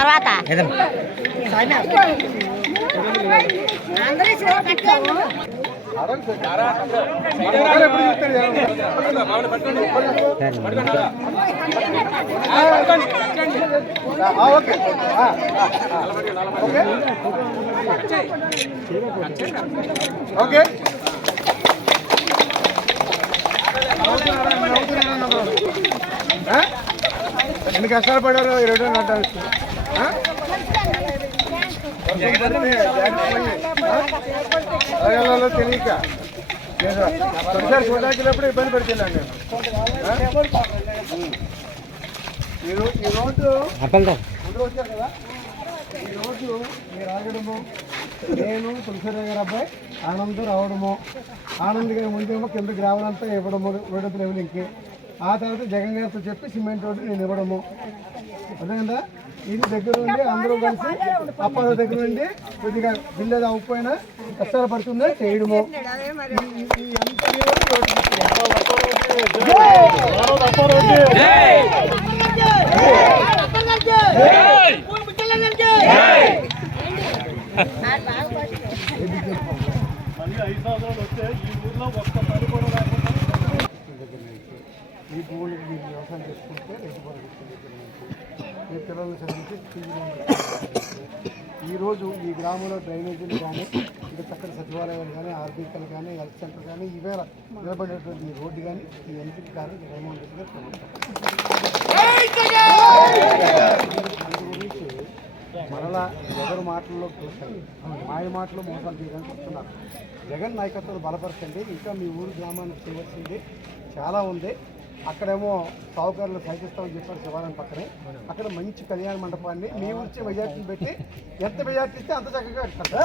తర్వాత ఓకే ఎన్ని కష్టాలు పడారు 20 నాటాలు తెలియక ఒకసారి చూడాల్సినప్పుడు ఇబ్బంది పెడుతున్నాను నేను ఈ రోడ్డు అందరూ వచ్చారు కదా ఈ రోజు మీరు ఆగడము నేను తులసిరావు గారు అబ్బాయి ఆనంద్ రావడము ఆనంద్ గారి ముందేమో కింద గ్రావెల్ అంతా ఇవ్వడము రోడ్డు లెవెలింగ్కి ఆ తర్వాత జగన్ గారితో చెప్పి సిమెంట్ రోడ్డు నేను ఇవ్వడము అదే కదా ఇది దగ్గర ఉండి అందరూ కలిసి అప్పాల దగ్గర ఉండి కొద్దిగా బిల్లు అవ్వకపోయినా కష్టాలు పడుతుందా చేయడము ఈ భూములకు మీరు వ్యవసాయం చేసుకుంటే రైతు భరోసా మీ పిల్లల్ని చదివించి ఈరోజు ఈ గ్రామంలో డ్రైనేజీలు కానీ ఇంకా చక్కటి సచివాలయాలు కానీ ఆర్బీకలు కానీ హెల్త్ సెంటర్ కానీ ఈవేళ నిలబడేటువంటి ఈ రోడ్డు కానీ ఈ ఎంపీ కానీ జగన్మోహన్ రెడ్డి గారు అందు గురించి మరలా ఎవరి మాటల్లో మాయ మాటలు మోసాలు చేయడానికి వస్తున్నారు. జగన్ నాయకత్వాన్ని బలపరచండి. ఇంకా మీ ఊరు గ్రామానికి చేయవలసింది చాలా ఉంది. అక్కడేమో సావుకారులు సైకిస్తామని చెప్పారు శివాలయం పక్కనే. అక్కడ మంచి కళ్యాణ మండపాన్ని మీ ఊరిచే మెజార్టీని పెట్టి ఎంత మెజార్టీ ఇస్తే అంత చక్కగా కట్టారు.